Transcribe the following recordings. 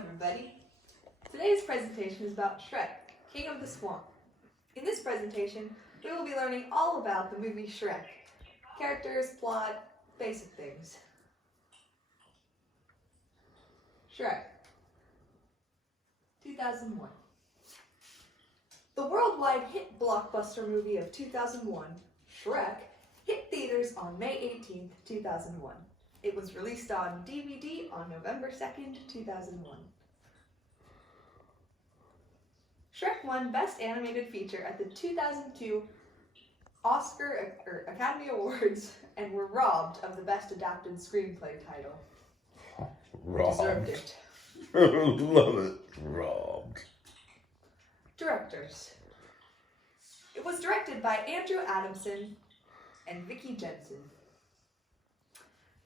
everybody. Today's presentation is about Shrek, King of the Swamp. In this presentation, we will be learning all about the movie Shrek. Characters, plot, basic things. Shrek, 2001. The worldwide hit blockbuster movie of 2001, Shrek, hit theaters on May 18th, 2001. It was released on DVD on November 2nd, 2001. Shrek won Best Animated Feature at the 2002 Academy Awards and were robbed of the Best Adapted Screenplay title. Robbed. Deserved it. Love it. Robbed. Directors. It was directed by Andrew Adamson and Vicky Jensen.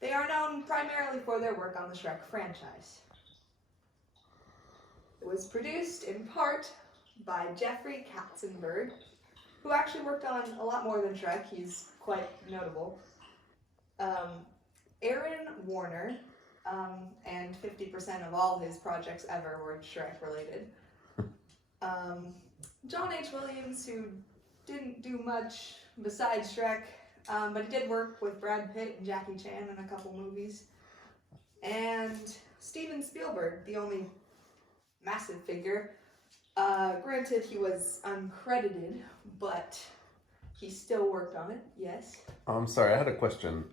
They are known primarily for their work on the Shrek franchise. It was produced in part by Jeffrey Katzenberg, who actually worked on a lot more than Shrek. He's quite notable. Aaron Warner, and 50% of all his projects ever were Shrek related. John H. Williams, who didn't do much besides Shrek, but he did work with Brad Pitt and Jackie Chan in a couple movies. And Steven Spielberg, the only massive figure. Granted, he was uncredited, but he still worked on it, yes. I'm sorry, I had a question.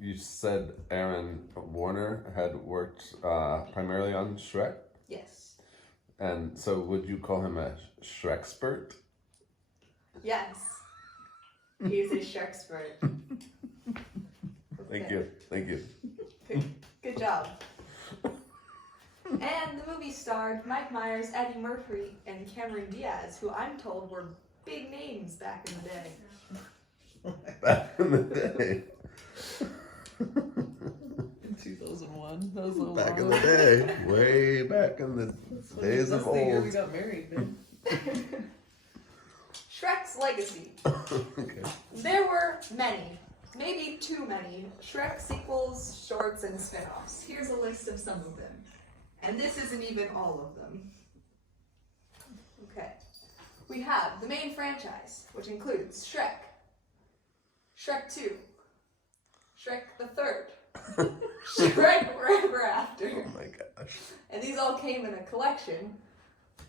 You said Aaron Warner had worked primarily on Shrek? Yes. And so would you call him a Shrekspert? Yes. He's a Shrekspert. Thank you. Good job. And the movie starred Mike Myers, Eddie Murphy, and Cameron Diaz, who I'm told were big names back in the day. Back in the day. In 2001. That was a Back in long the day. Way back in the days of That's the year we old. got married, man. Shrek's legacy. Okay. There were many, maybe too many, Shrek sequels, shorts, and spin-offs. Here's a list of some of them. And this isn't even all of them. Okay. We have the main franchise, which includes Shrek, Shrek 2, Shrek the Third, Shrek Forever After. Oh my gosh. And these all came in a collection,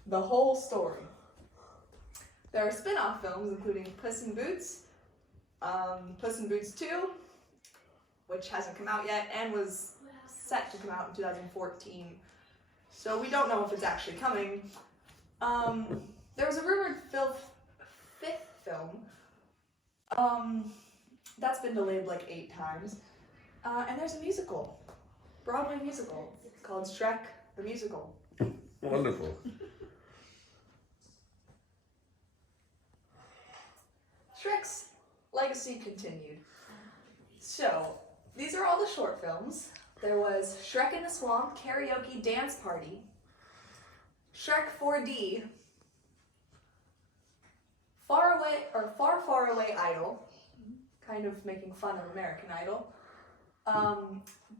the whole story. There are spin-off films including Puss in Boots, Puss in Boots 2, which hasn't come out yet and was set to come out in 2014. So we don't know if it's actually coming. There was a rumored fifth film. That's been delayed like 8 times. And there's a musical, Broadway musical, called Shrek the Musical. Wonderful. Shrek's legacy continued. So, these are all the short films. There was Shrek in the Swamp Karaoke Dance Party, Shrek 4D, Far Far Away Idol, kind of making fun of American Idol,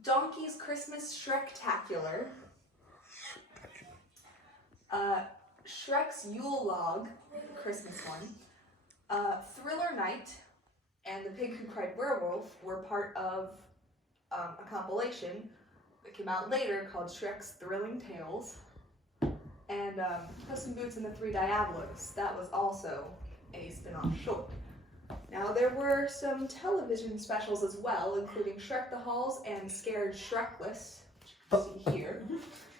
Donkey's Christmas Shrektacular, Shrek's Yule Log, Christmas one, Thriller Night, and The Pig Who Cried Werewolf were part of a compilation that came out later called Shrek's Thrilling Tales. And Puss in Boots and the Three Diablos, that was also a spin-off short. Now there were some television specials as well, including Shrek the Halls and Scared Shrekless, which you can see here.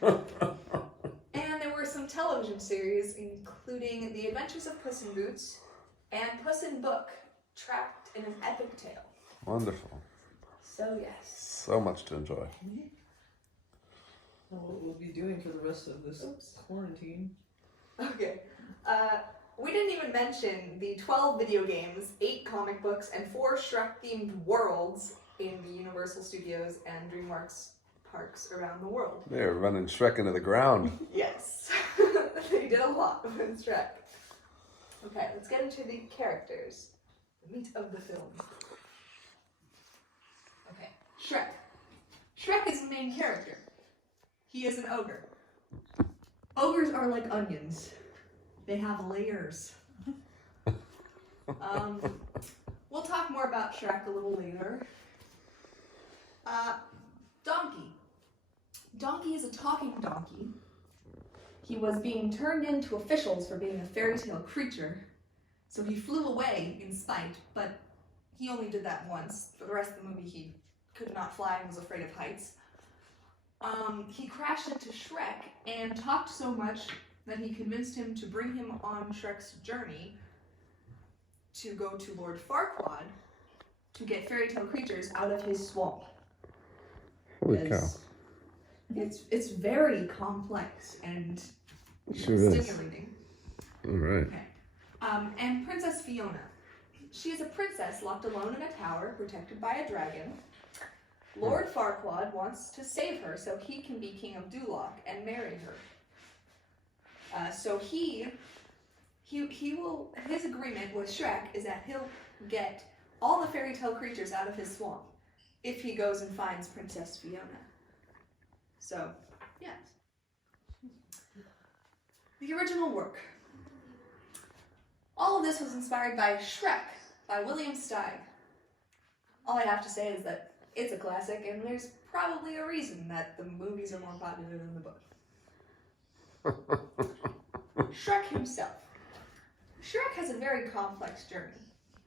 And there were some television series, including The Adventures of Puss in Boots and Puss in Book, Trapped in an Epic Tale. Wonderful. So yes. So much to enjoy. What we'll be doing for the rest of this quarantine. Okay. We didn't even mention the 12 video games, 8 comic books, and 4 Shrek-themed worlds in the Universal Studios and DreamWorks parks around the world. They're running Shrek into the ground. Yes. They did a lot with Shrek. Okay, let's get into the characters. The meat of the film. Okay, Shrek. Shrek is the main character. He is an ogre. Ogres are like onions. They have layers. We'll talk more about Shrek a little later. Donkey. Donkey is a talking donkey. He was being turned in to officials for being a fairy tale creature, so he flew away in spite, but he only did that once. For the rest of the movie, he could not fly and was afraid of heights. He crashed into Shrek and talked so much that he convinced him to bring him on Shrek's journey to go to Lord Farquaad to get fairy tale creatures out of his swamp. Holy cow. It's very complex and Sure is. stimulating. All right. Okay. And Princess Fiona. She is a princess locked alone in a tower protected by a dragon. Lord Farquaad wants to save her so he can be king of Duloc and marry her. So he will, his agreement with Shrek is that he'll get all the fairy tale creatures out of his swamp if he goes and finds Princess Fiona. So, yes. The original work. All of this was inspired by Shrek by William Steig. All I have to say is that it's a classic, and there's probably a reason that the movies are more popular than the book. Shrek himself. Shrek has a very complex journey.